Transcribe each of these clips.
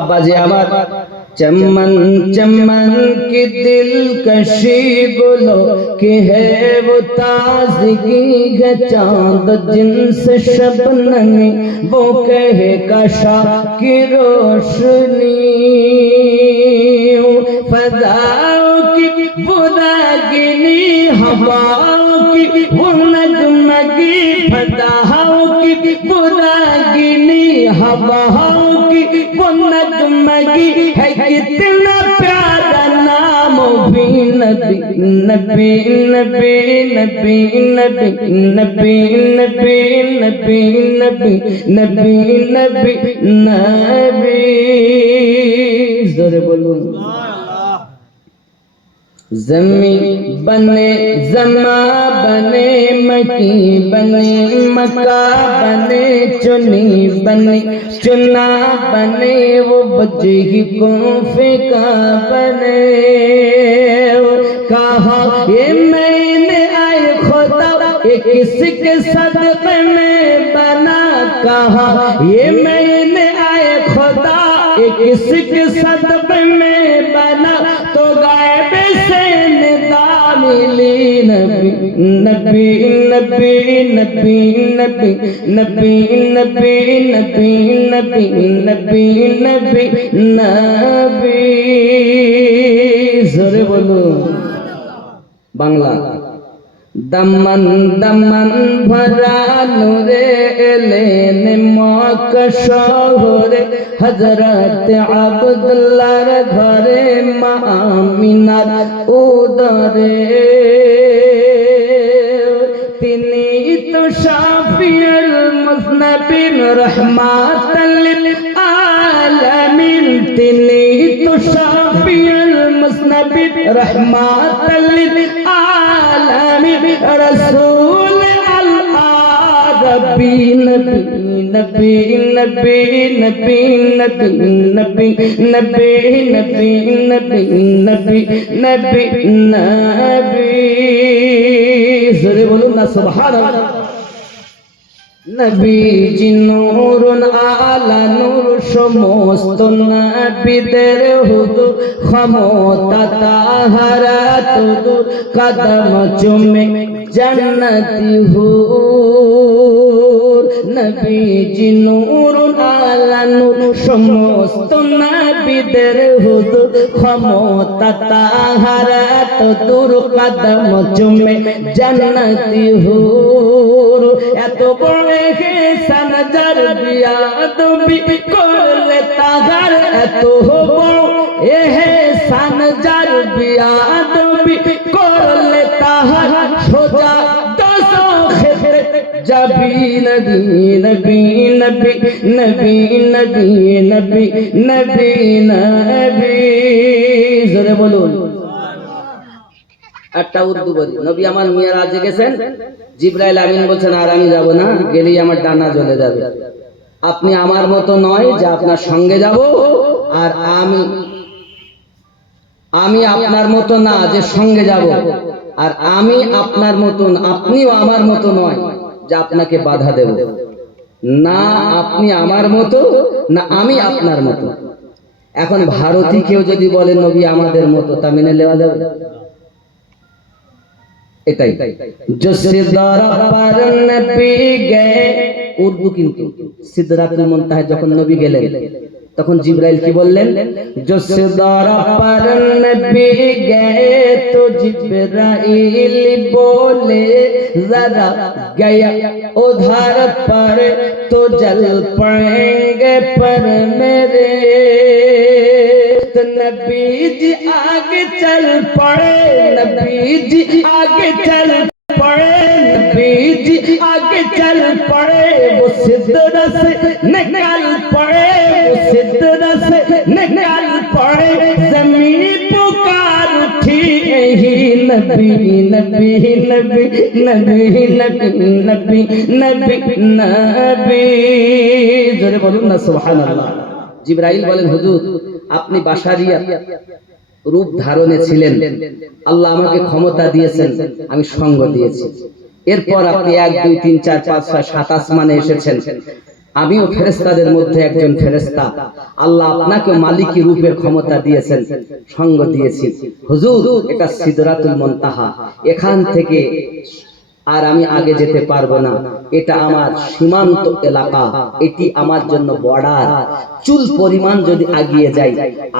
আব্বাজি আমার चमन चमन की दिलकशी गुलो कि है वो ताज़गी है चांद जिनसे शबनमी वो कहे कशा की रोशनी फज़ाओं की बुदागिनी हवाओं की वो नगमगी फज़ाओं की बुदागिनी हवाओं की वो नगमगी है कितना प्यारा नाम भी नबी नबी नबी नबी नबी नबी नबी नबी नबी नबी नबी नबी जोरे बोलूं ज़मी बने ज़मा बने मकी बने मक्का बने चुनी बने चुना बने वो बजही को फिका बने कहा ये मैंने आए खुदा ये किसके सदक़े में बना कहा ये मैंने आए खुदा ये किसके सदक़े में बना तो गायब से निदा मिली नबी नबी नबी नबी नबी नबी नबी नबी नबी नबी नबी नबी जोरे बोलो बांग्ला दमन दमन भरा नूरे एलेन मक्का शहरे हजरत अब्दुल्लाह घरे आमिनार उदरे तिनी तो शाफिउल मुज़नबिन रहमतल लिल आलमीन तिनी तो शाफिउल मुज़नबिन रहमतल लिल आलमीन रसूल नबी नबी नबी नबी नबी नबी नबी नबी नबी नबी नबी नबी नबी जोरे बोलो ना सुभान अल्लाह नबी जी नूरुन आला नूर समस्त नबीদের হুজুর ক্ষমতা তাহারা তুদুর কদম চুমে জান্নাতি হুর নবী জি নূরুন আলা নূর সমস্ত নবীদের হুজুর ক্ষমতা তাহারা তুদুর কদম চুমে জান্নাতি হুর এত বড় হেসান যার বিয়াদবি করলে তাহার এত বড় হেসান যার বিয়াদবি করলে তাহার সোজা দশ খেতে যাবি নবী নবী নবী নবী নবী নবী নবী নবী জোরে বলুন একটা উর্দু বলি নবী আমার মিরাজে গেছেন জিবরাইল আমিন বলছেন আর আমি যাব না গেলেই আমার ডানা জ্বলে যাবে আপনি আমার মতো নয় যে আপনার সঙ্গে যাব আর আমি আপনার মতো না যে সঙ্গে যাব আর আমি আপনার মতন আপনিও আমার মতো নয় যে আপনাকে বাধা দেব না আপনি আমার মতো না আমি আপনার মতো এখন ভারতী কেউ যদি বলে নবী আমাদের মতো তা মেনে নেওয়া যাবে এটাই जो सिदरा पर नबी गए উর্দু কিন্তু সিদরাতুল মুনতাহা যখন নবী গেলেন তখন জিবরাইল কি বললেন जो सिदरा पर नबी गए तो जिब्राइल बोले जरा गया उधर पर तो जल पड़ेंगे पर मेरे नबी जी आगे चल पड़े नबी जी आगे चल पड़े नबी जी आगे चल पड़े वो सिदरा से निकल पड़े वो सिदरा से निकल पड़े जमीन पुकार उठी ही नबी नबी नबी नबी नबी नबी नबी नबी जोरे बोलूं ना सुभान अल्लाह जिब्राइल बोलेन हुजूर আপনি বাশারিয়া রূপ ধারণে ছিলেন আল্লাহ আমাকে ক্ষমতা দিয়েছেন আমি সঙ্গ দিয়েছি এরপর আপনি 1 2 3 4 5 6 7 আসমানে এসেছেন আমিও ফেরেশতাদের মধ্যে একজন ফেরেশতা। আল্লাহ আপনাকে মালিকি রূপের ক্ষমতা দিয়েছেন, সঙ্গ দিয়েছি। হুজুর, এটা সিদরাতুল মুনতাহা, এখান থেকে আর আমি আগে যেতে পারবো না, এটা আমার সীমান্ত এলাকা, এটি আমার জন্য বর্ডার। চুল পরিমাণ যদি আগিয়ে যাই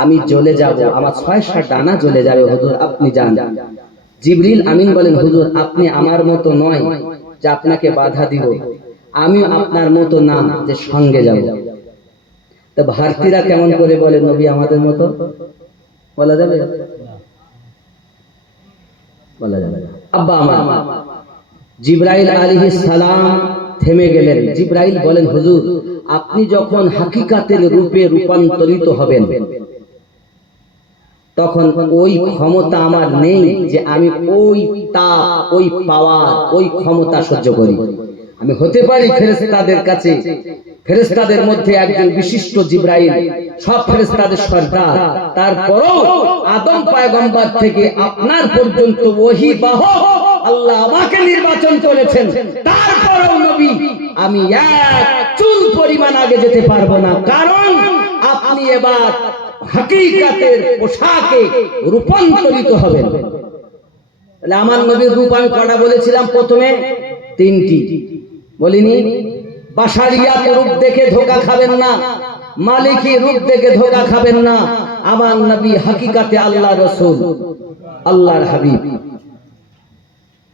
আমি জ্বলে যাব, আমার 6-7 ডানা জ্বলে যাবে। হুজুর আপনি যান। জিবরিল আমিন বলেন, হুজুর আপনি আমার মতো নয় যে আপনাকে বাধা দিব, আমি আপনার মতো না যে সঙ্গে যাব। তো ভারতীয়রা কেমন করে বলে নবী আমাদের মতো? বলা যাবে? বলা যাবে। আব্বা আমার জিবরাইল আলাইহিস সালাম থেমে গেলেন। জিবরাইল বলেন, হুজুর আপনি যখন হাকিকাতের রূপে রূপান্তরিত হবেন তখন ওই ক্ষমতা আমার নেই যে আমি ওই তাপ, ওই পাওয়ার, ওই ক্ষমতা সহ্য করি। আমি হতে পারি ফেরেশতাদের কাছে, ফেরেশতাদের মধ্যে একজন বিশিষ্ট জিবরাইল, সব ফেরেশতাদের সর্দার, তারপরও আদম পয়গম্বর থেকে আপনার পর্যন্ত ওহী বাহক আল্লাহ আমাকে নির্বাচন করেছেন, তারপরও নবী আমি এক চুল পরিমাণ আগে যেতে পারবো না, কারণ আপনি এবার হাকিকাতের পোশাকে রূপান্তরিত হবেন। তাহলে আমার নবীর রূপ আমি কটা বলেছিলাম প্রথমে? 3টি বলিনি? বাশারিয়াত রূপ দেখে ধোঁকা খাবেন না, মালিকি রূপ দেখে ধোঁকা খাবেন না। আমার নবী হাকিকাতে আল্লাহর রাসূল, আল্লাহর হাবিব।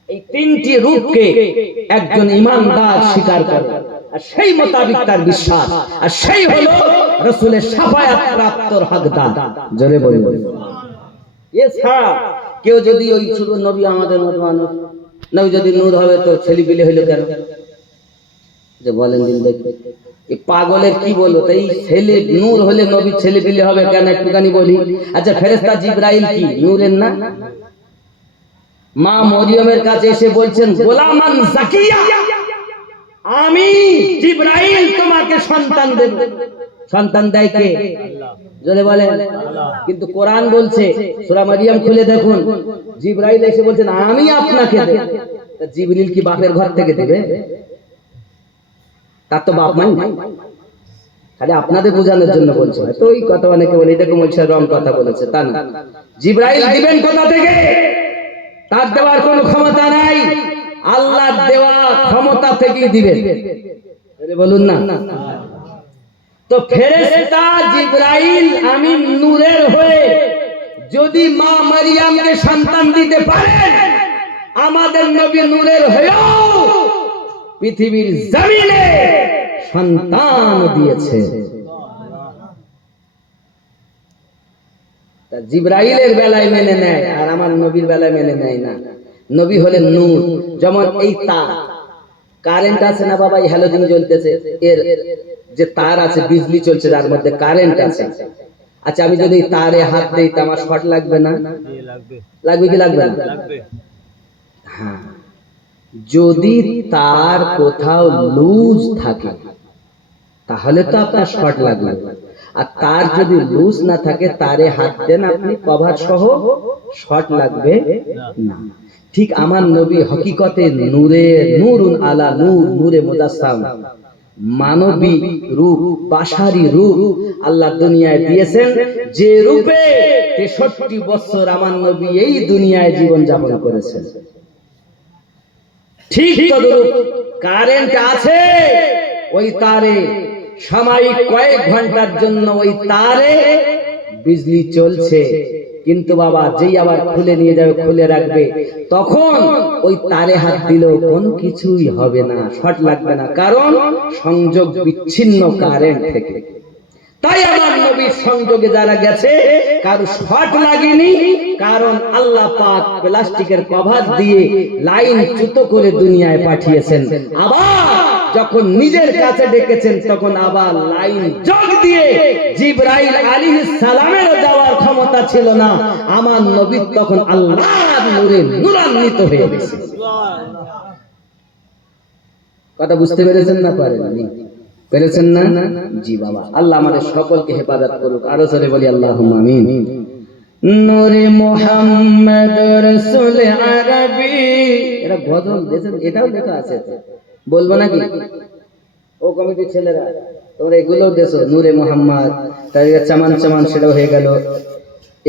এই 3টি রূপকে একজন ঈমানদার স্বীকার করে, আর সেই মোতাবিক তার বিশ্বাস, আর সেই হলো রাসূলের শাফায়াত প্রাপ্তর হকদার। জোরে বলুন। এছাড়া কেউ যদি ওই শুধু নবী আমাদের মতো মানুষ, নবী যদি নূর হবে তো ছেলেপিলে হইলো কেন? যে বলেন দিন দেখি, এই পাগলের কি বলবো? এই ছেলে নূর হলে নবী ছেলেপিলে হবে কেন একটুখানি বলি। আচ্ছা ফেরেশতা জিবরাইল কি নূরের না? মা মরিয়মের কাছে এসে বলছেন, গোলামান জাকিয়া, আমি জিবরাইল তোমাকে সন্তান দেব। সন্তান দেয় কে? জোরে বলেন। কিন্তু কোরআন বলছে, সূরা মারিয়াম খুলে দেখুন, জিবরাইল এসে বলছেন আমি আপনাকে দেব। জিবরিল কি বাপের ঘর থেকে দেবে? তার তো বাপ নাই। খালি আপনাদের বোঝানোর জন্য বলছে, তো ওই কথা অনেকে বলে এটা কোমলসার রং কথা বলেছে, তা না। জিবরাইল দিবেন কোথা থেকে? তার দেওয়ার কোনো ক্ষমতা নাই, আল্লাহর দেওয়া ক্ষমতা থেকেই দিবেন। বলুন না। তো ফেরেশতা জিবরাইল আমি নূরের হয়ে যদি মা মারিয়ামকে সন্তান দিতে পারেন, আমাদের নবী নূরের হয়েও পৃথিবীর জমিনে সন্তান দিয়েছে। জিবরাইলের বেলায় মেনে নেয় আর আমার নবীর বেলায় মেনে নেয় না। নবী হলেন নূর। যেমন এই তার কারেন্ট আছে না বাবা, এই হ্যালোজেন জ্বলতেছে, এর যে তার আছে বিজলি চলছে, তার মধ্যে কারেন্ট আছে। আচ্ছা আমি যদি তারে হাত দেই তো আমার শর্ট লাগবে না? লাগবে কি লাগবে না? হ্যাঁ, যদি তার কোথাও লুজ থাকে তাহলে তো আপনার শর্ট লাগবে। আর তার যদি লুজ না থাকে, তারে হাত দেন আপনি কভার সহ, শর্ট লাগবে না। ঠিক আমার নবী হকিকতে নূরে, নূরুন আলা নূর, নূরে মুজাসসাম, মানবী রূপ, বাশারি রূপ আল্লাহ দুনিয়ায় দিয়েছেন, যে রূপে 63 বছর আমার নবী এই দুনিয়ায় জীবন যাপন করেছেন। ঠিক তদ্রূপ কারেন্ট আছে, ওই তারে সাময়িক কয়েক ঘন্টার জন্য ওই তারে বিজলি চলছে, কিন্তু বাবা যেই আবার খুলে নিয়ে যাবে, খুলে রাখবে, তখন ওই তারে হাত দিলেও কোনো কিছুই হবে না, শর্ট লাগবে না, কারণ সংযোগ বিচ্ছিন্ন কারেন্ট থেকে। তাই আমার নবীর সংযোগে যারা গেছে কারো শর্ট লাগেনি, কারণ আল্লাহ পাক প্লাস্টিকের কভার দিয়ে লাইন চুতো করে দুনিয়ায় পাঠিয়েছেন। আবার যখন নিজের কাছে ডেকেছেন তখন আবার লাইন যোগ দিয়ে, জিবরাইল আলাইহিস সালামের যাওয়ার ক্ষমতা ছিল না, আমার নবী তখন আল্লাহর নূরে নূরান্বিত হয়ে গেছে। কথা বুঝতে পেরেছেন না? পারেননি? পেরেছেন না? জি বাবা, আল্লাহ আমাদের সকলকে হেফাজত করুক। আরো জোরে বলি আল্লাহুম্মা আমিন। নূরে মুহাম্মদ রাসূল আরবি, এটা গজল দেখেন, এটাও লেখা আছে, বলবো নাকি? ও কমিটির ছেলেরা তোমরা এগুলো দেশো নূরে মোহাম্মদ, তার চামান চামান সেটা হয়ে গেল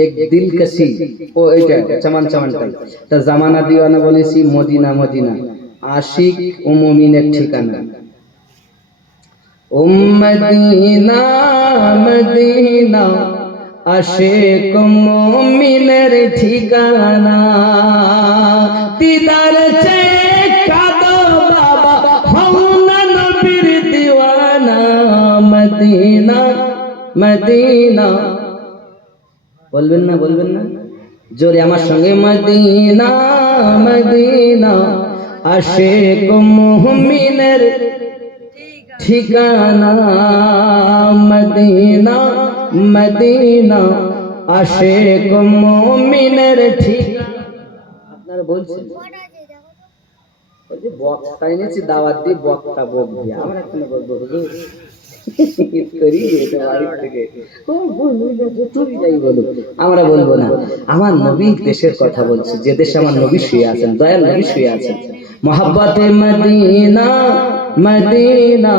এক দিলকশি, ও এইটা চামান চামানটাই। তা জামানা দিওয়ানা বলেছি মদিনা মদিনা, আশিক ও মুমিনের ঠিকানা। ও মদিনা মদিনা আশিক মুমিনের ঠিকানা, দিদার চেয়ে কাঁদো বাবা হও না নবীর দিওয়ানা। মদিনা মদিনা বলবেন না, বলবেন না জোরে আমার সঙ্গে, মদিনা মদিনা আশিক মুমিনের ঠিকানা। মদিনা মদিনা আশিক মুমিনের ঠিকানা। আপনারা বলছেন বক্তা এনেছি দাওয়াত দিয়ে, বক্তা বকবি, আমরা কি বলবো হুজুর আমরা বলবো না। আমার নবী দেশের কথা বলছি, যে দেশে আমার নবী শুয়ে আছেন, দয়াল নবী শুয়ে আছেন। মোহাব্বতে মদিনা মদিনা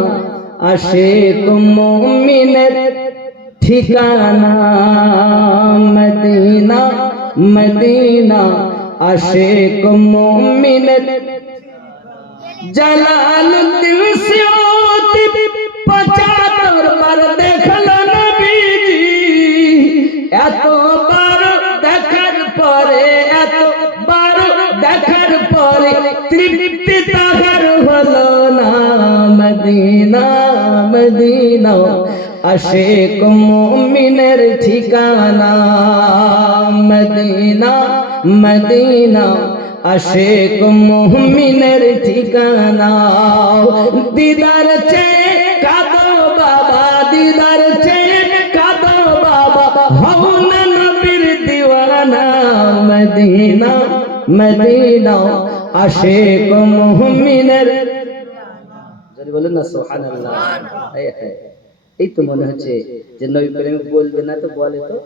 আশিক মুমিনের ঠিকানা। মদিনা মদিনা আশিক মুমিনের। জালালুদ্দিন সিউতি 75 বার দেখলো নবীজি, এতবার দেখার পরে, এতবার দেখার পরে তৃপ্তি তাহার হলো না। মদিনা মদিনা আশিক মুমিনের ঠিকানা। মদিনা মদিনা আশিক মুমিনের ঠিকানা। দিদার চেয়ে কাঁদো বাবা, দিদার চেয়ে কাঁদো বাবা হও না নবীর দিওয়ানা। মদিনা মদিনা আশিক মুমিনের। যদি বলেন না সুবহানাল্লাহ। এই তো মনে হচ্ছে যে নবী প্রেমিক বলবে না তো বলে তো